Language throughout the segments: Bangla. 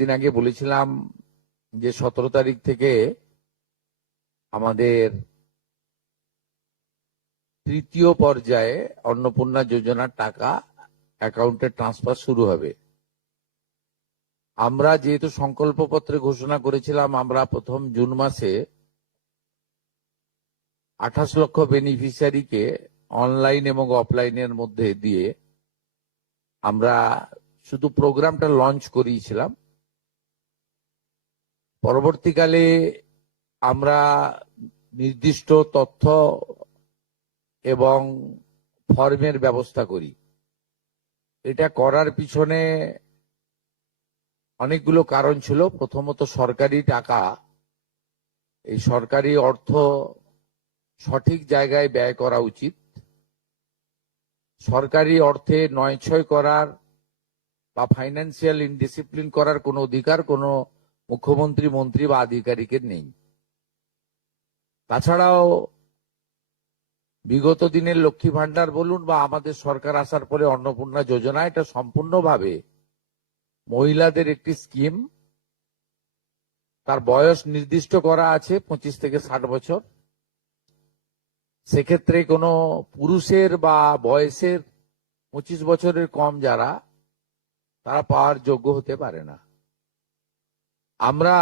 কয়েকদিন আগে বলেছিলাম যে 17 তারিখ থেকে আমাদের তৃতীয় পর্যায়ে অন্নপূর্ণা যোজনার টাকা অ্যাকাউন্টে ট্রান্সফার শুরু হবে। আমরা যেহেতু সংকল্পপত্রে ঘোষণা করেছিলাম আমরা প্রথম জুন মাসে 28 লক্ষ বেনিফিশিয়ারিকে অনলাইন এবং অফলাইনের মধ্যে দিয়ে আমরা শুধু প্রোগ্রামটা লঞ্চ করিয়েছিলাম। পরবর্তীকালে আমরা নির্দিষ্ট তথ্য এবং ফর্মের ব্যবস্থা করি। এটা করার পিছনে অনেকগুলো কারণ ছিল। প্রথমত সরকারি টাকা, এই সরকারি অর্থ সঠিক জায়গায় ব্যয় করা উচিত। সরকারি অর্থে নয়ছয় করার বা ফাইন্যান্সিয়াল ইনডিসিপ্লিন করার কোনো অধিকার কোনো মুখ্যমন্ত্রী, মন্ত্রী বা আধিকারিকের নেই। তাছাড়াও বিগত দিনের লক্ষ্মী ভান্ডার বলুন বা আমাদের সরকার আসার পরে অন্নপূর্ণা যোজনা, এটা সম্পূর্ণভাবে মহিলাদের একটি স্কিম। তার বয়স নির্দিষ্ট করা আছে 25 থেকে 60 বছর। সেক্ষেত্রে কোনো পুরুষের বা বয়সের 25 বছরের কম যারা, তারা পাওয়ার যোগ্য হতে পারে না। আমরা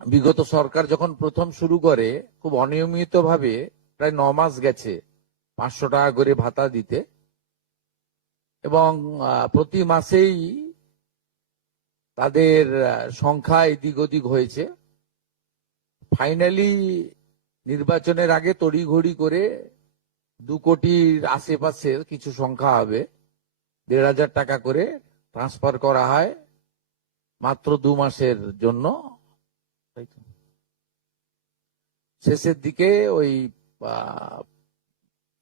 বিগত সরকার যখন প্রথম শুরু করে খুব অনিয়মিতভাবে প্রায় 9 মাস গেছে 500 টাকা করে ভাতা দিতে, এবং প্রতি মাসেই তাদের সংখ্যা এদিক ওদিক হয়েছে। ফাইনালি নির্বাচনের আগে তড়িঘড়ি করে 2 কোটির আশেপাশে কিছু সংখ্যা হবে, 1,500 টাকা করে ট্রান্সফার করা হয় মাত্র 2 মাসের জন্য। শেষের দিকে ওই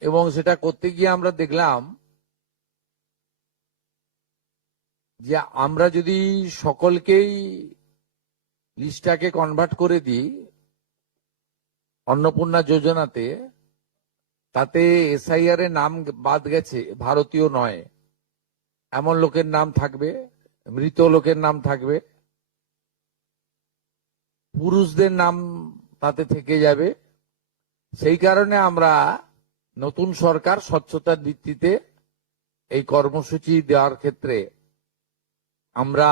এবং সেটা করতে গিয়ে আমরা দেখলাম যে আমরা যদি সকলকেই লিস্টটাকে কনভার্ট করে দিই অন্নপূর্ণা যোজনাতে, তাতে এসআইআর এর নাম বাদ গেছে, ভারতীয় নয় এমন লোকের নাম থাকবে, মৃত লোকের নাম থাকবে, পুরুষদের নাম তাতে থেকে যাবে। সেই কারণে আমরা নতুন সরকার স্বচ্ছতার ভিত্তিতে এই কর্মসূচি দেওয়ার ক্ষেত্রে আমরা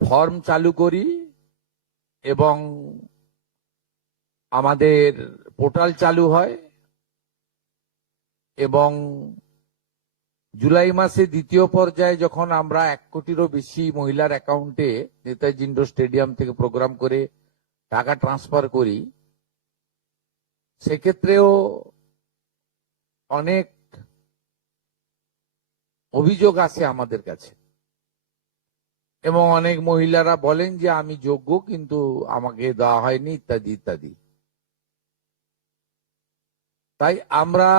ফর্ম চালু করি এবং আমাদের পোর্টাল চালু হয়, এবং জুলাই মাসে দ্বিতীয় পর্যায়ে যখন আমরা 1 কোটিরও বেশি মহিলার অ্যাকাউন্টে নেতাজি ইন্ডোর স্টেডিয়াম থেকে প্রোগ্রাম করে টাকা ট্রান্সফার করি, সেক্ষেত্রেও অনেক অভিযোগ আসে আমাদের কাছে, এবং অনেক মহিলারা বলেন যে আমি যোগ্য কিন্তু আমাকে দেওয়া হয়নি, ইত্যাদি ইত্যাদি। তাই আমরা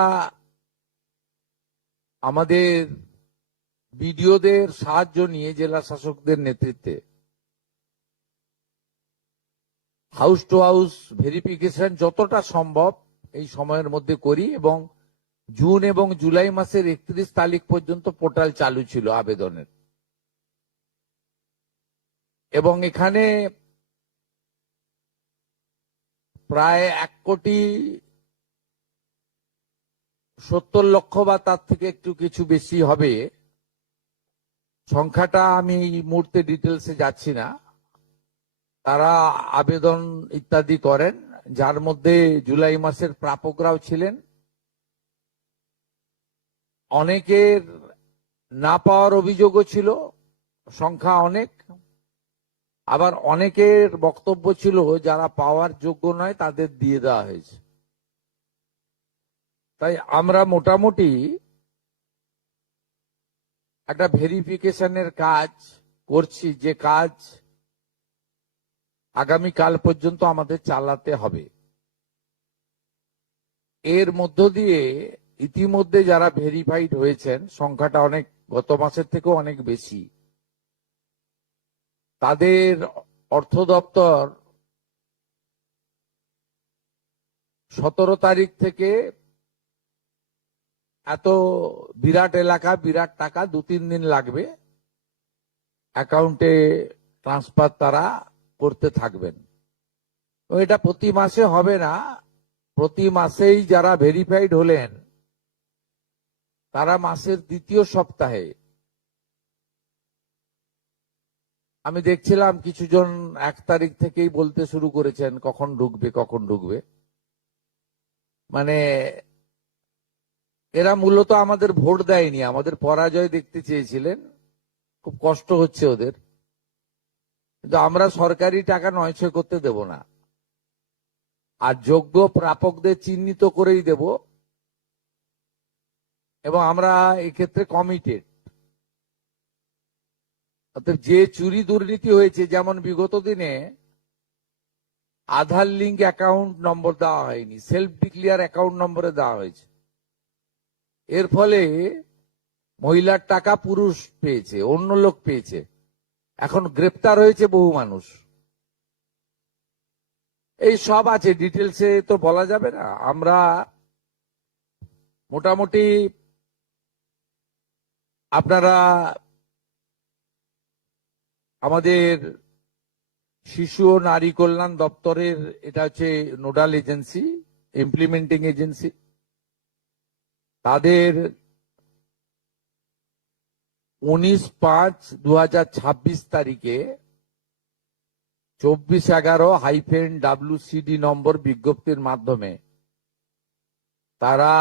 আমাদের বিডিওদের সাহায্য নিয়ে জেলা শাসকদের নেতৃত্বে হাউস টু হাউস ভেরিফিকেশন যতটা সম্ভব এই সময়ের মধ্যে করি, এবং জুন এবং জুলাই মাসের 31 তারিখ পর্যন্ত পোর্টাল চালু ছিল আবেদনের। এবং এখানে প্রায় 1,70,00,000 বা তার থেকে একটু কিছু বেশি হবে সংখ্যাটা, আমি এই মুহূর্তে ডিটেলসে যাচ্ছি না, তারা আবেদন ইত্যাদি করেন, যার মধ্যে জুলাই মাসের প্রাপকরাও ছিলেন। অনেকের না পাওয়ার অভিযোগও ছিল, সংখ্যা অনেক। আবার অনেকের বক্তব্য ছিল যারা পাওয়ার যোগ্য নয় তাদের দিয়ে দেওয়া হয়েছে। তাই আমরা মোটামুটি একটা ভেরিফিকেশনের কাজ করছি, যে কাজ আগামীকাল পর্যন্ত আমাদের চালাতে হবে। এর মধ্য দিয়ে ইতিমধ্যে যারা ভেরিফাইড হয়েছেন সংখ্যাটা অনেক, গত মাসের থেকেও অনেক বেশি, তাদের অর্থ দপ্তর 17 তারিখ থেকে এত বিরাট এলাকা, বিরাট টাকা, 2-3 দিন লাগবে, অ্যাকাউন্টে ট্রান্সফার তারা করতে থাকবেন। এটা প্রতি মাসে হবে না, প্রতি মাসেই যারা ভেরিফাইড হলেন তারা মাসের দ্বিতীয় সপ্তাহে, আমি দেখছিলাম কিছুজন 1 তারিখ থেকেই বলতে শুরু করেছেন কখন ঢুকবে কখন ঢুকবে। মানে এরা মূলত আমাদের ভোট দেয়নি, আমাদের পরাজয় দেখতে চেয়েছিলেন, খুব কষ্ট হচ্ছে ওদের। কিন্তু আমরা সরকারি টাকা নয়ছয় করতে দেব না, আর যোগ্য প্রাপকদের চিহ্নিত করেই দেব, এবং আমরা এক্ষেত্রে কমিটেড। অর্থাৎ যে চুরি দুর্নীতি হয়েছে, যেমন বিগত দিনে আধার লিঙ্ক অ্যাকাউন্ট নম্বর দেওয়া হয়নি, সেলফ ডিক্লিয়ার অ্যাকাউন্ট নম্বরে দেওয়া হয়েছে, এর ফলে মহিলার টাকা পুরুষ পেয়েছে, অন্য লোক পেয়েছে, এখন গ্রেপ্তার হয়েছে বহু মানুষ। এই সব আছে, ডিটেলসে তো বলা যাবে না। আমরা মোটামুটি আপনারা আমাদের শিশু ও নারী কল্যাণ দপ্তরের, এটা হচ্ছে নোডাল এজেন্সি, ইমপ্লিমেন্টিং এজেন্সি, তাদের 19/5/2026 তারিখে 2411-WCD নম্বর বিজ্ঞপ্তির মাধ্যমে তারা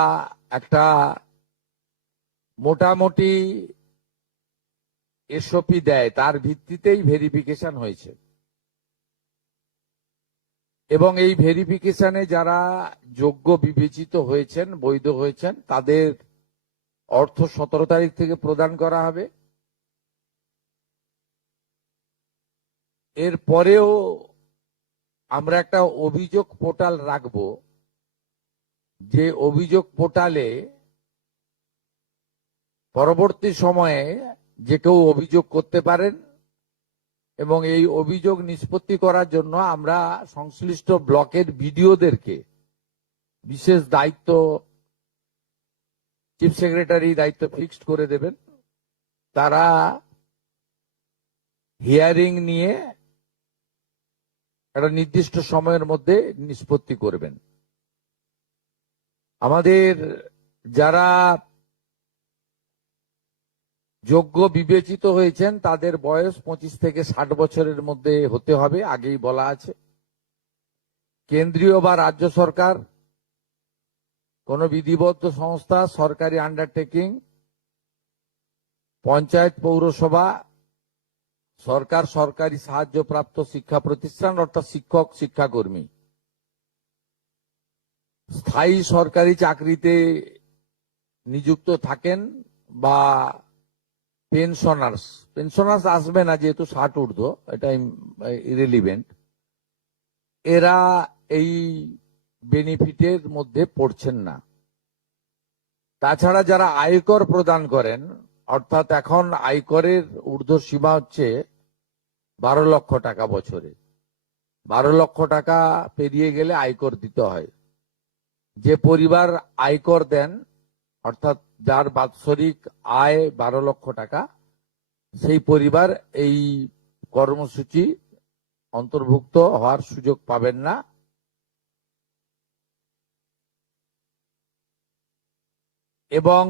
একটা মোটামুটি এসওপি দেয়, তার ভিত্তিতেই ভেরিফিকেশন হয়েছে। এবং এই ভেরিফিকেশনে যারা যোগ্য বিবেচিত হয়েছেন, বৈধ হয়েছেন, তাদের অর্থ 17 তারিখ থেকে প্রদান করা হবে। এরপরেও আমরা একটা অভিযোগ পোর্টাল রাখব, যে অভিযোগ পোর্টালে পরবর্তী সময়ে যে কেউ অভিযোগ করতে পারেন, এবং এই অভিযোগ নিষ্পত্তি করার জন্য আমরা সংশ্লিষ্ট ব্লকের বিডিওদেরকে বিশেষ দায়িত্ব, চিফ সেক্রেটারি দায়িত্ব ফিক্সড করে দেবেন। তারা হিয়ারিং নিয়ে একটা নির্দিষ্ট সময়ের মধ্যে নিষ্পত্তি করবেন। আমাদের যারা যোগ্য বিবেচিত হয়েছেন তাদের বয়স 25 থেকে 60 বছরের মধ্যে হতে হবে, আগেই বলা আছে। কেন্দ্রীয় বা রাজ্য সরকার, কোন বিধিবদ্ধ সংস্থা, সরকারি আন্ডারটেকিং, পঞ্চায়েত, পৌরসভা, সরকার, সরকারি সাহায্যপ্রাপ্ত শিক্ষা প্রতিষ্ঠান অর্থাৎ শিক্ষক, শিক্ষাকর্মী, স্থায়ী সরকারি চাকরিতে নিযুক্ত থাকেন, বা পেনশনার্স আসবে না যেহেতু 60 ঊর্ধ্ব, এটা ইরেলিভেন্ট, এরা এই বেনিফিটের মধ্যে পড়ছেন না। তাছাড়া যারা আয়কর প্রদান করেন, অর্থাৎ এখন আয়করের ঊর্ধ্ব সীমা হচ্ছে 12 লক্ষ টাকা বছরে, 12 লক্ষ টাকা পেরিয়ে গেলে আয়কর দিতে হয়। যে পরিবার আয়কর দেন, অর্থাৎ যার বাৎসরিক আয় 12 লক্ষ টাকা, সেই পরিবার এই কর্মসূচি অন্তর্ভুক্ত হওয়ার সুযোগ পাবেন না। এবং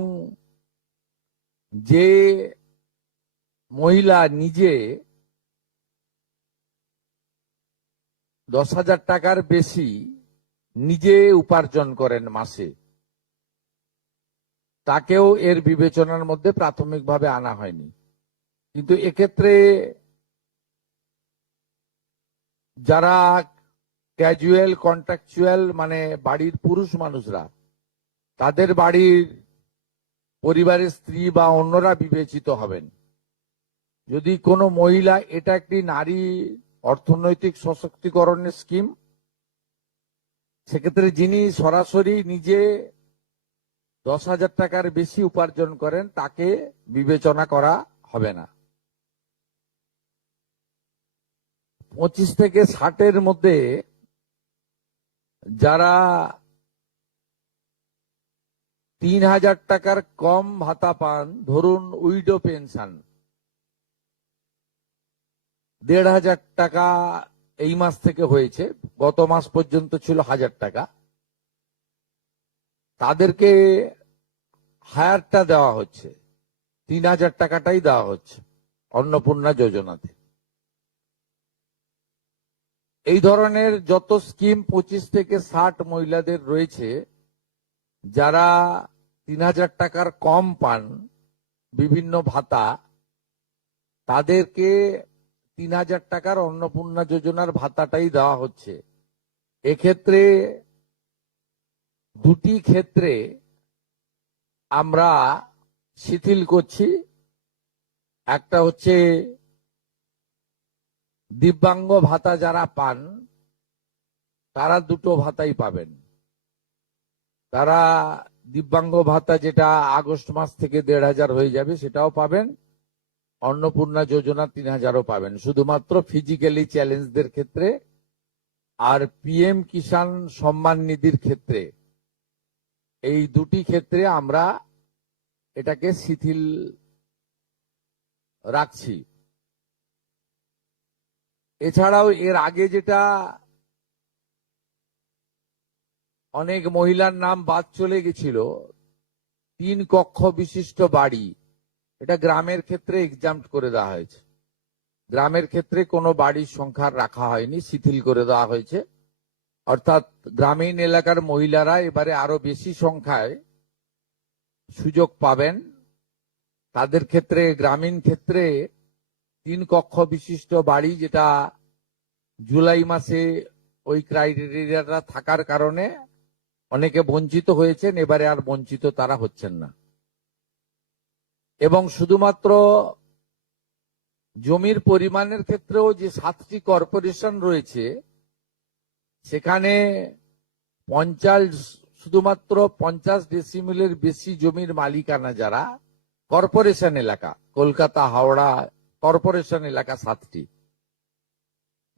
যে মহিলা নিজে 10,000 টাকার বেশি নিজে উপার্জন করেন মাসে, তাকেও এর বিবেচনার মধ্যে প্রাথমিকভাবে আনা হয়নি। কিন্তু এক্ষেত্রে যারা ক্যাজুয়াল, কন্ট্রাকচুয়াল, মানে বাড়ির পুরুষ মানুষরা, তাদের বাড়ির পরিবারের স্ত্রী বা অন্যরা বিবেচিত হবেন। যদি কোনো মহিলা, এটা একটি নারী অর্থনৈতিক সশক্তিকরণের স্কিম, সেক্ষেত্রে যিনি সরাসরি নিজে 10,000 টাকার বেশি উপার্জন করেন তাকে বিবেচনা করা হবে না। 25 থেকে 60-এর মধ্যে যারা 3,000 টাকার কম ভাতা পান, ধরুন উইডো পেনশন, 1,500 টাকা এই মাস থেকে হয়েছে, গত মাস পর্যন্ত ছিল 1,000 টাকা। তাদেরকে হায়ারটা দেওয়া হচ্ছে, 3,000 টাকাটাই দেওয়া হচ্ছে অন্নপূর্ণা যোজনাতে। এই ধরনের যত স্কিম 25 থেকে 60 মহিলাদের রয়েছে যারা 3,000 টাকার কম পান বিভিন্ন ভাতা, তাদেরকে 3,000 টাকার অন্নপূর্ণা যোজনার ভাতাটাই দেওয়া হচ্ছে। এক্ষেত্রে দুটি ক্ষেত্রে আমরা শিথিল করছি। একটা হচ্ছে দিব্যাঙ্গ ভাতা যারা পান তারা দুটো ভাতাই পাবেন। তারা দিব্যাঙ্গ ভাতা যেটা আগস্ট মাস থেকে 1,500 হয়ে যাবে সেটাও পাবেন, অন্নপূর্ণা যোজনা 3,000ও পাবেন, শুধুমাত্র ফিজিক্যালি চ্যালেঞ্জদের ক্ষেত্রে। আর পিএম কিষাণ সম্মান নিধির ক্ষেত্রে, এই দুটি ক্ষেত্রে আমরা এটাকে শিথিল রাখছি। এছাড়াও এর আগে যেটা অনেক মহিলার নাম বাদ চলে গেছিল, 3 কক্ষ বিশিষ্ট বাড়ি, এটা গ্রামের ক্ষেত্রে এক্সাম্পট করে দেওয়া হয়েছে। গ্রামের ক্ষেত্রে কোনো বাড়ির সংখ্যা রাখা হয়নি, শিথিল করে দেওয়া হয়েছে। অর্থাৎ গ্রামীণ এলাকার মহিলারা এবারে আরো বেশি সংখ্যায় সুযোগ পাবেন। তাদের ক্ষেত্রে, গ্রামীণ ক্ষেত্রে 3 কক্ষ বিশিষ্ট বাড়ি, যেটা জুলাই মাসে ওই ক্রাইটেরিয়াটা থাকার কারণে অনেকে বঞ্চিত হয়েছেন, এবারে আর বঞ্চিত তারা হচ্ছেন না। এবং শুধুমাত্র জমির পরিমাণের ক্ষেত্রেও যে 7টি কর্পোরেশন রয়েছে সেখানে শুধুমাত্র 50 ডেসিমেলের বেশি জমির মালিকানা যারা কর্পোরেশন এলাকা, কলকাতা, হাওড়া কর্পোরেশন এলাকা 7টি,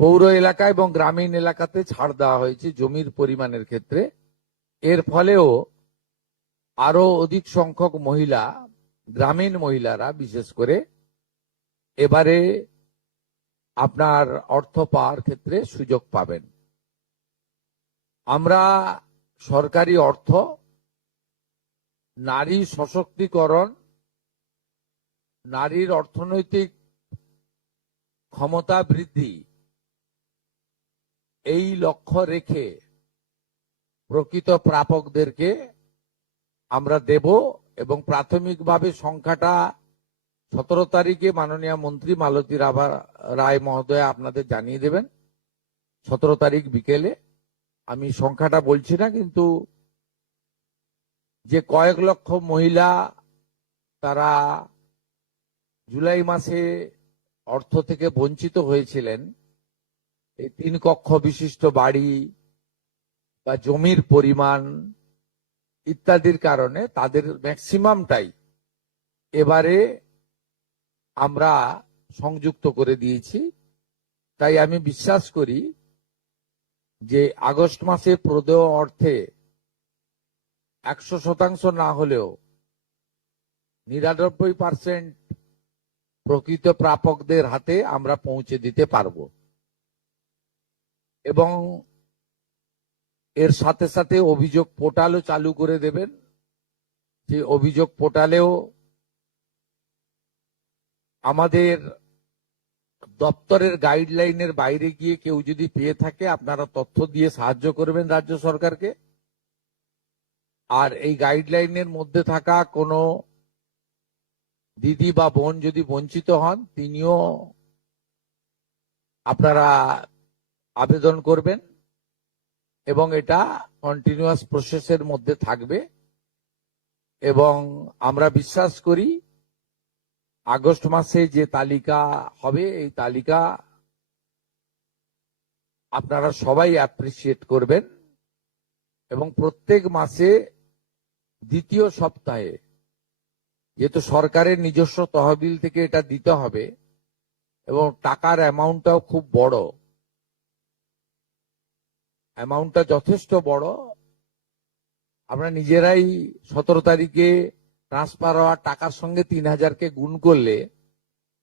পৌর এলাকা এবং গ্রামীণ এলাকাতে ছাড় দেওয়া হয়েছে জমির পরিমাণের ক্ষেত্রে। এর ফলেও আরো অধিক সংখ্যক মহিলা, গ্রামীণ মহিলারা বিশেষ করে, এবারে আপনার অর্থ পাওয়ার ক্ষেত্রে সুযোগ পাবেন। আমরা সরকারি অর্থ, নারী সশক্তিকরণ, নারীর অর্থনৈতিক ক্ষমতা বৃদ্ধি, এই লক্ষ্য রেখে প্রকৃত প্রাপকদেরকে আমরা দেব। এবং প্রাথমিকভাবে সংখ্যাটা 17 তারিখে মাননীয় মন্ত্রী মালতী রায় মহোদয় আপনাদের জানিয়ে দেবেন। 17 তারিখ বিকেলে। আমি সংখ্যাটা বলছি না, কিন্তু যে কয়েক লক্ষ মহিলা তারা জুলাই মাসে অর্থ থেকে বঞ্চিত হয়েছিলেন, এই 3 কক্ষ বিশিষ্ট বাড়ি বা জমির পরিমাণ ইত্যাদির কারণে তাদের ম্যাক্সিমামটাই এবারে আমরা সংযুক্ত করে দিয়েছি। তাই আমি বিশ্বাস করি যে আগস্ট মাসে প্রদেয় অর্থে 100% না হলেও 99% প্রকৃত প্রাপকদের হাতে আমরা পৌঁছে দিতে পারবো। এবং এর সাথে সাথে অভিযোগ পোর্টালও চালু করে দেবেন। যে অভিযোগ পোর্টালেও আমাদের দপ্তরের গাইডলাইনের বাইরে গিয়ে কেউ যদি পেয়ে থাকে, আপনারা তথ্য দিয়ে সাহায্য করবেন রাজ্য সরকারকে। আর এই গাইডলাইনের মধ্যে থাকা কোনো দিদি বা বোন যদি বঞ্চিত হন, তিনিও আপনারা আবেদন করবেন এবং এটা কন্টিনিউয়াস প্রসেসের মধ্যে থাকবে। এবং আমরা বিশ্বাস করি আগস্ট মাসে যে তালিকা হবে, এই তালিকা আপনারা সবাই অ্যাপ্রিসিয়েট করবেন। এবং প্রত্যেক মাসে দ্বিতীয় সপ্তাহে, যেহেতু সরকারের নিজস্ব তহবিল থেকে এটা দিতে হবে এবং টাকার অ্যামাউন্টটাও খুব বড়, অ্যামাউন্টটা যথেষ্ট বড়। আমরা নিজেরাই 17 তারিখে ট্রান্সফার হওয়ার টাকার সঙ্গে 3,000কে গুণ করলে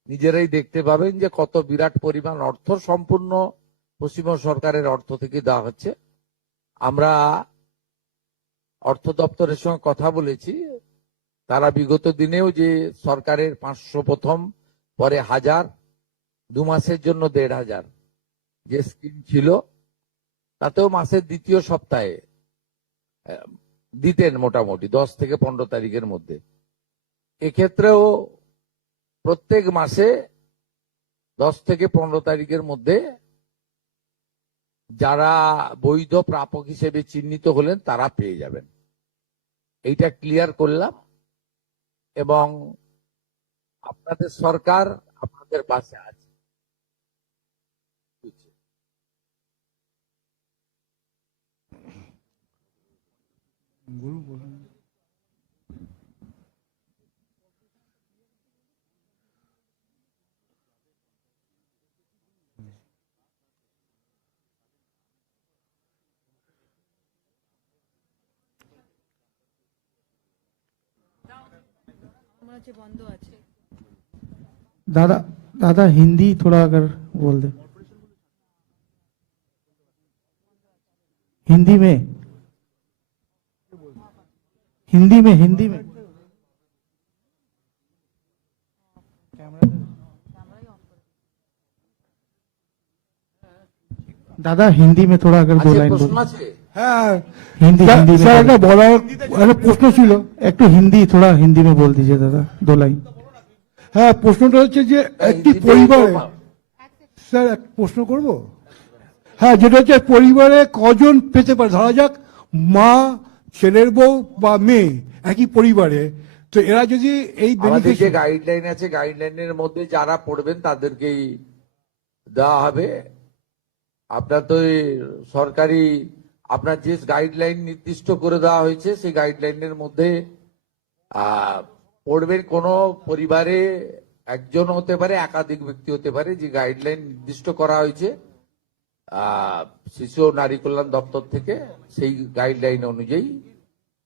নিজেরাই দেখতে পাবেন যে কত বিরাট পরিমাণ অর্থ সম্পূর্ণ পশ্চিমবঙ্গ সরকারের অর্থ থেকে দেওয়া হচ্ছে। আমরা অর্থ দপ্তরের সঙ্গে কথা বলেছি, তারা বিগত দিনেও যে সরকারের 500 প্রথম, পরে 1000, 2 মাসের জন্য 1500 যে স্কিম ছিল, তাতেও মাসের দ্বিতীয় সপ্তাহে দিতেন মোটামুটি 10 থেকে 15 তারিখের মধ্যে। এক্ষেত্রেও প্রত্যেক মাসে 10 থেকে 15 তারিখের মধ্যে যারা বৈধ প্রাপক হিসেবে চিহ্নিত হলেন তারা পেয়ে যাবেন। এইটা ক্লিয়ার করলাম, এবং আপনাদের সরকার আপনাদের পাশে আছে। बंद আছে। दादा दादा हिंदी थोड़ा अगर बोल दे, हिंदी में हिंदी में हिंदी में दादा हिंदी में थोड़ा अगर दो लाइन প্রশ্ন बोल। আছে? হ্যাঁ हिंदी हिंदी में স্যার, একটা বলার একটা প্রশ্ন ছিল। एक तो हिंदी थोड़ा हिंदी में बोल दीजिए दादा, 2 लाइन। হ্যাঁ, প্রশ্নটা হচ্ছে যে একটি হিন্দিতে পরিবারে, তো- স্যার একটা প্রশ্ন করব। হ্যাঁ, যেটা হচ্ছে পরিবারে কজন পেতে পারে, ধরা যাক মা, ছেলের বউ বা মেয়ে একই পরিবারে, তো এরা যদি এই আমাদের যে বেনিফিশিয়ারি, গাইডলাইন আছে, গাইডলাইনের মধ্যে যারা পড়বেন তাদেরকেই দেওয়া হবে। আপনার তো এই সরকারি, আপনার যে গাইডলাইন নির্দিষ্ট করে দেওয়া হয়েছে সেই গাইডলাইনের মধ্যে পড়বেন। কোন পরিবারে একজন হতে পারে, একাধিক ব্যক্তি হতে পারে, যে গাইডলাইন নির্দিষ্ট করা হয়েছে শিশু ও নারী কল্যাণ দপ্তর থেকে, সেই গাইডলাইন অনুযায়ী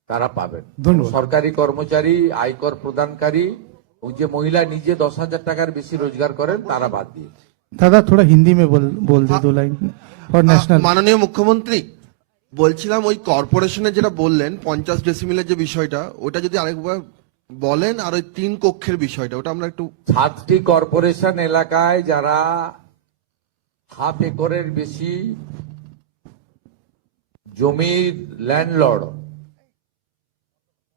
তারা পাবেন। ধন্যবাদ। সরকারি কর্মচারী, আয়কর প্রদানকারী, ওই যে মহিলা নিজে 10,000 টাকার বেশি রোজগার করেন তারা বাদ দিয়ে। दादा थोड़ा हिंदी में बोल दे 2 लाइन और नेशनल। মাননীয় মুখ্যমন্ত্রী, বলছিলাম ওই কর্পোরেশনের যেটা বললেন 50 ডেসিমিলের যে বিষয়টা, ওটা যদি আরেকবার বলেন, আর ওই 3 কক্ষের বিষয়টা, ওটা আমরা একটু। 7টি কর্পোরেশন এলাকায় যারা হাফ একরের বেশি জমির ল্যান্ডলর্ড,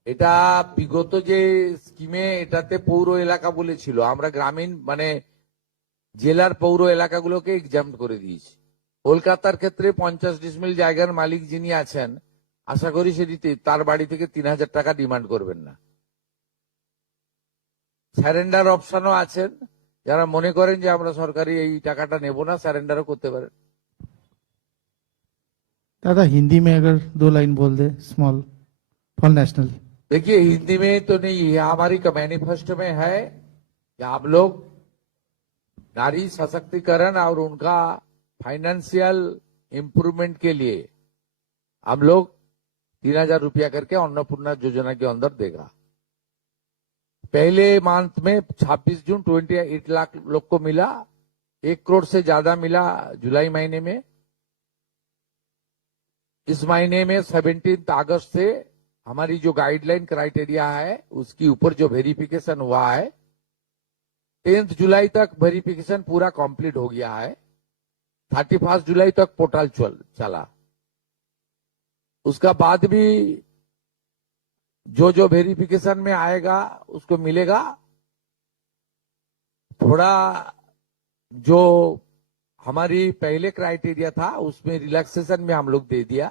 এটা বিগত যে স্কিমে এটাতে পৌর এলাকা বলেছিল, আমরা গ্রামীণ মানে জেলার পৌর এলাকাগুলোকে এক্সাম করে দিয়েছি। কলকাতার ক্ষেত্রে 50 ডিসমিল জায়গার মালিক যিনি আছেন, আশা করি সেটিতে তার বাড়ি থেকে 3,000 টাকা ডিমান্ড করবেন না। স্যারেন্ডার অপশনও আছেন, যারা মনে করেন যে আমরা সরকারি এই টাকাটা নেব না, স্যারেন্ডারও করতে পারেন। दादा हिंदी में अगर 2 लाइन बोल दे स्मॉल फॉर नेशनल। देखिए, हिंदी में तो नहीं है, हमारी मैनिफेस्टो में है कि आप लोग नारी सशक्तिकरण और उनका फाइनेंशियल इम्प्रूवमेंट के लिए हम लोग 3,000 रुपया करके अन्नपूर्णा योजना के अंदर देगा। पहले मंथ में 26 जून 28 लाख लोग को मिला, 1 करोड़ से ज्यादा मिला जुलाई महीने में। इस महीने में 17 अगस्त से हमारी जो गाइडलाइन क्राइटेरिया है उसके ऊपर जो वेरिफिकेशन हुआ है, 10 जुलाई तक वेरिफिकेशन पूरा कंप्लीट हो गया है। 31 जुलाई तक पोर्टल चला। उसका बाद भी जो वेरिफिकेशन में आएगा उसको मिलेगा। थोड़ा जो हमारी पहले क्राइटेरिया था उसमें रिलैक्सेशन में हम लोग दे दिया,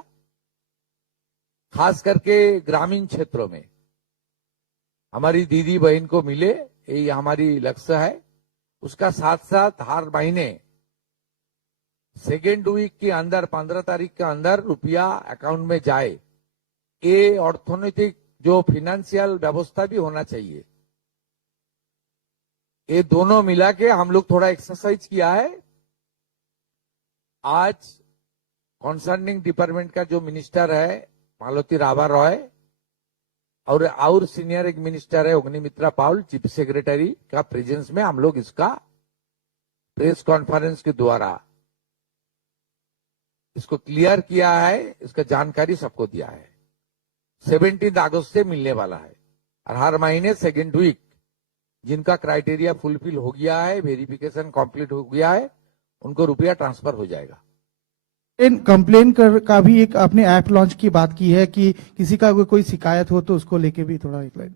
खास करके ग्रामीण क्षेत्रों में हमारी दीदी बहन को मिले, यही हमारी लक्ष्य है। उसका साथ साथ हर महीने 2nd वीक के अंदर 15 तारीख के अंदर रुपया अकाउंट में जाए, ये अर्थनैतिक जो फाइनेंशियल व्यवस्था भी होना चाहिए। ये दोनों मिला के हम लोग थोड़ा एक्सरसाइज किया है। आज कंसर्निंग डिपार्टमेंट का जो मिनिस्टर है मालती राबा रॉय, और सीनियर एक मिनिस्टर है अग्निमित्रा पाल, चीफ सेक्रेटरी का प्रेजेंस में हम लोग इसका प्रेस कॉन्फ्रेंस के द्वारा इसको क्लियर किया है, इसका जानकारी सबको दिया है। 17 अगस्त से मिलने वाला है और हर महीने सेकेंड वीक जिनका क्राइटेरिया फुलफिल हो गया है, वेरिफिकेशन कंप्लीट हो गया है, उनको रुपया ट्रांसफर हो जाएगा। इन कंप्लेन का भी एक आपने ऐप लॉन्च की बात की है कि किसी का कोई शिकायत हो तो उसको लेके भी थोड़ा एक लाइन।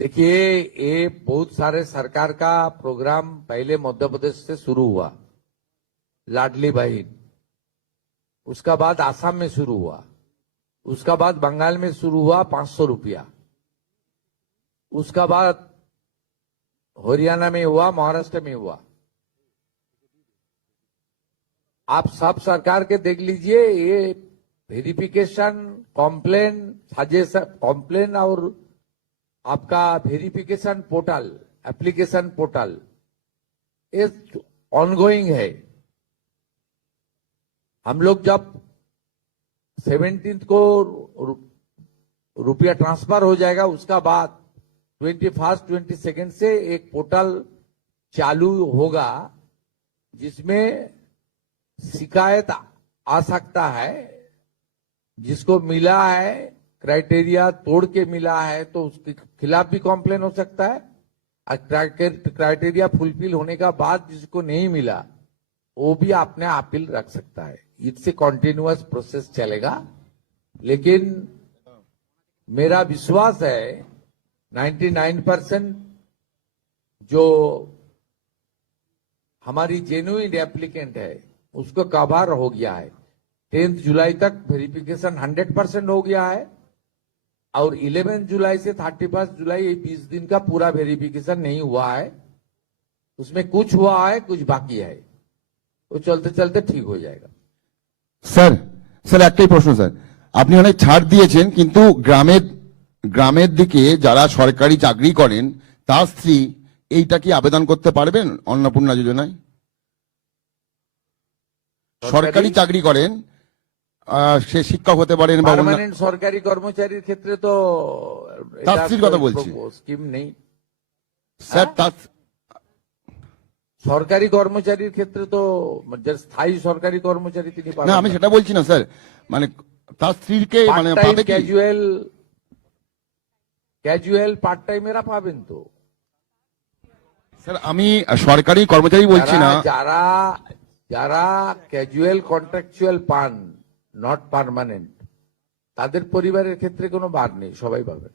देखिए, ये बहुत सारे सरकार का प्रोग्राम पहले मध्य प्रदेश से शुरू हुआ, लाडली बहन, उसका बाद आसाम में शुरू हुआ, उसका बाद बंगाल में शुरू हुआ 500 रुपया, उसका बाद हरियाणा में हुआ, महाराष्ट्र में हुआ। आप सब सरकार के देख लीजिए, ये वेरिफिकेशन, कॉम्प्लेन, सजेशन, कॉम्प्लेन और आपका वेरिफिकेशन पोर्टल, एप्लीकेशन पोर्टल, ये ऑनगोइंग है। हम लोग जब 17 को रुपया ट्रांसफर हो जाएगा, उसका बाद 21, 22 से एक पोर्टल चालू होगा जिसमें शिकायत आ सकता है, जिसको मिला है क्राइटेरिया तोड़ के मिला है तो उसके खिलाफ भी कॉम्प्लेन हो सकता है, और क्राइटेरिया फुलफिल होने का बाद जिसको नहीं मिला वो भी अपने अपील रख सकता है। इससे कॉन्टिन्यूअस प्रोसेस चलेगा, लेकिन मेरा विश्वास है 99% जो हमारी जेन्युइन एप्लीकेंट है उसको कवर हो गया है। 10 जुलाई तक वेरिफिकेशन 100% हो गया है और 11 जुलाई से 31 जुलाई ये 20 दिन का पूरा वेरिफिकेशन नहीं हुआ है, उसमें कुछ हुआ है, कुछ बाकी है, वो चलते चलते ठीक हो जाएगा। স্যার স্যার একটাই প্রশ্ন স্যার, আপনি অনেক ছাড় দিয়েছেন কিন্তু গ্রামের দিকে যারা সরকারি চাকরি করেন তার স্ত্রী এইটা কি আবেদন করতে পারবেন অন্নপূর্ণা যোজনায়? সরকারি চাকরি করেন, সে শিক্ষক হতে পারেন বা পার্মানেন্ট সরকারি কর্মচারীর ক্ষেত্রে তো তার স্ত্রীর কথা বলছি স্কিম নেই স্যার। তার সরকারি কর্মচারীর ক্ষেত্রে তো যে স্থায়ী সরকারি কর্মচারী তিনি না, পাবেন আমি সেটা বলছি না স্যার, মানে তার স্ত্রীকে মানে পাবে কি? ক্যাজুয়াল পার্ট টাইম এরা পাবেন তো। স্যার আমি সরকারি কর্মচারী বলছি না, যারা যারা ক্যাজুয়াল কন্ট্রাকচুয়াল পান, নট পার্মানেন্ট, তাদের পরিবারের ক্ষেত্রে কোনো বার নেই, সবাই পাবেন।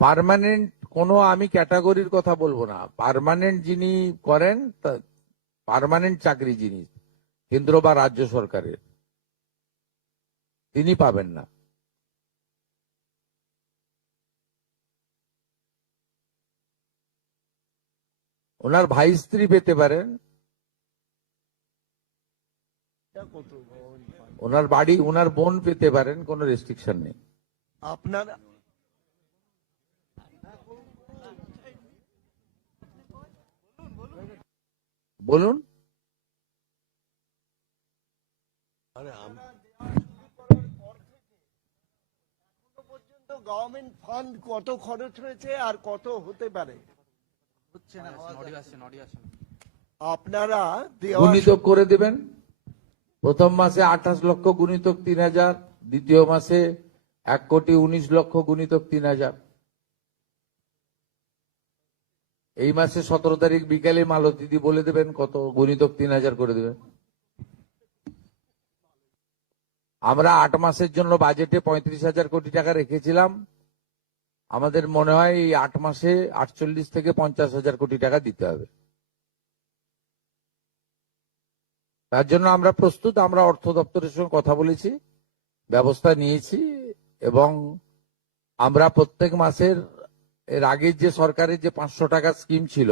পার্মানেন্ট কোনো আমি ক্যাটাগরির কথা বলবো না, পার্মানেন্ট যিনি করেন, পার্মানেন্ট চাকরি যিনি কেন্দ্র বা রাজ্য সরকারের, তিনি পাবেন না। ওনার ভাই স্ত্রী পেতে পারেন, ওনার বাড়ি, ওনার বোন পেতে পারেন, কোনো রেস্ট্রিকশন নেই। আপনারা বলুন। গভর্নমেন্ট ফান্ড কত খরচ হয়েছে আর কত হতে পারে আপনারা দেওয়া গুণিতক করে দেবেন। প্রথম মাসে 28 লক্ষ গুণিতক 3000, দ্বিতীয় মাসে 1,19 লক্ষ গুণিতক 3000। এই মাসে 17 তারিখ বিকালে মালতীদি বলে দেবেন কত গুণিতক 3000 করে দেবেন। আমরা 8 মাসের জন্য বাজেটে 35,000 কোটি টাকা রেখেছিলাম, আমাদের মনে হয় এই 8 মাসে 48 থেকে 50,000 কোটি টাকা দিতে হবে। তার জন্য আমরা প্রস্তুত, আমরা অর্থ দপ্তরের সঙ্গে কথা বলেছি, ব্যবস্থা নিয়েছি, এবং আমরা প্রত্যেক মাসের, এর আগের যে সরকারের যে 500 টাকা স্কিম ছিল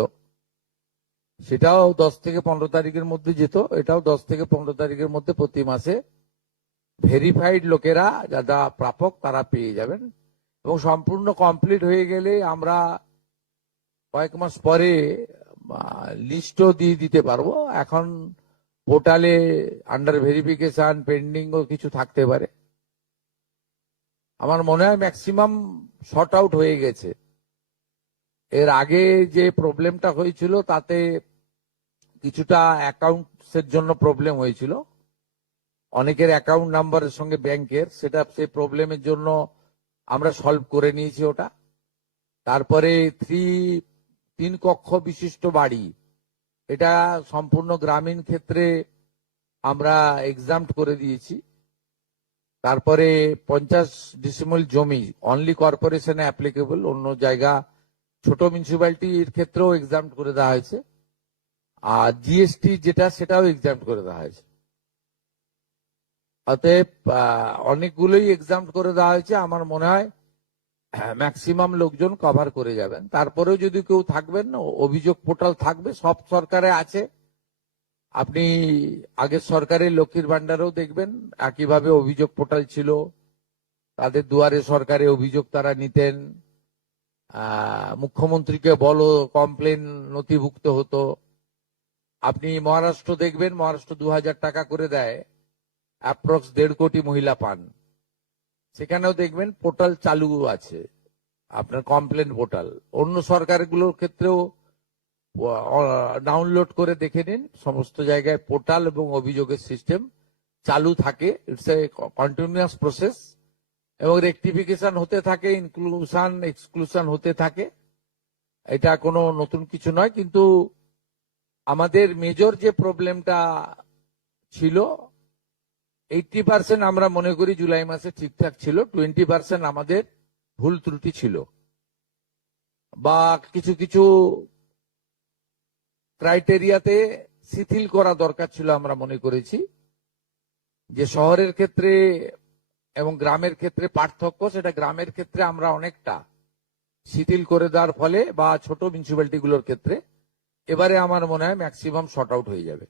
সেটাও 10 থেকে 15 তারিখের মধ্যে যেত, এটাও 10 থেকে 15 তারিখের মধ্যে প্রতি মাসে ভেরিফাইড লোকেরা যারা প্রাপক তারা পেয়ে যাবেন, এবং সম্পূর্ণ কমপ্লিট হয়ে গেলে আমরা কয়েক মাস পরে লিস্টও দিয়ে দিতে পারবো। এখন পোর্টালে আন্ডার ভেরিফিকেশন পেন্ডিং ও কিছু থাকতে পারে। আমার মনে হয় ম্যাক্সিমাম শর্ট আউট হয়ে গেছে। এর আগে যে প্রবলেমটা হয়েছিল তাতে কিছুটা অ্যাকাউন্টসের জন্য প্রবলেম হয়েছিল, অনেকের অ্যাকাউন্ট নাম্বারের সঙ্গে ব্যাংকের, সেটা সেই প্রবলেমের জন্য আমরা সলভ করে নিয়েছি ওটা। তারপরে 3 কক্ষ বিশিষ্ট বাড়ি, এটা সম্পূর্ণ গ্রামীণ ক্ষেত্রে আমরা এক্সাম্পট করে দিয়েছি। তারপরে 50 ডিসিমল জমি অনলি কর্পোরেশনে অ্যাপ্লিকেবল, অন্য জায়গা ছোট মিউনিসিপ্যালিটির ক্ষেত্রেও এক্সাম্পট করে দেওয়া হয়েছে। আর জিএসটি যেটা সেটাও এক্সাম্পট করে দেওয়া হয়েছে। অতএব অনেকগুলোই এক্সাম্পট করে দেওয়া হয়েছে। আমার মনে হয় ম্যাক্সিমাম লোকজন কভার করে যাবেন। তারপরেও যদি কেউ থাকবেন, অভিযোগ পোর্টাল থাকবে, সব সরকারে আছে। আপনি আগের সরকারের লক্ষ্মীর ভান্ডারেও দেখবেন একইভাবে অভিযোগ পোর্টাল ছিল, তাদের দুয়ারে সরকারে অভিযোগ তারা নিতেন, মুখ্যমন্ত্রীকে বলো কমপ্লেন নথিভুক্ত হতো। আপনি মহারাষ্ট্র দেখবেন, মহারাষ্ট্র 2000 টাকা করে দেয়, অ্যাপ্রক্স 1.5 কোটি মহিলা পান। সেখানেও দেখবেন পোর্টাল চালু আছে, আপনার কমপ্লেন পোর্টাল। অন্য সরকারগুলোর ক্ষেত্রেও ডাউনলোড করে দেখে নিন, সমস্ত জায়গায় পোর্টাল এবং অভিযোগের সিস্টেম চালু থাকে। ইটস এ কন্টিনিউয়াস প্রসেস এবং রেকটিফিকেশন হতে থাকে, ইনক্লুশন এক্সক্লুশন হতে থাকে। এটা কোনো নতুন কিছু নয়, কিন্তু আমাদের মেজর যে প্রবলেমটা ছিল 80% আমরা মনে করি জুলাই মাসে ঠিকঠাক ছিল, 20% আমাদের ভুল ত্রুটি ছিল বা কিছু কিছু ক্রাইটেরিয়াতে শিথিল করা দরকার ছিল। আমরা মনে করেছি যে শহরের ক্ষেত্রে এবং গ্রামের ক্ষেত্রে পার্থক্য, সেটা গ্রামের ক্ষেত্রে আমরা অনেকটা শিথিল করে দেওয়ার ফলে বা ছোট মিউনিসিপ্যালিটি গুলোর ক্ষেত্রে এবারে আমার মনে হয় ম্যাক্সিমাম শর্ট আউট হয়ে যাবে।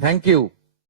Thank you.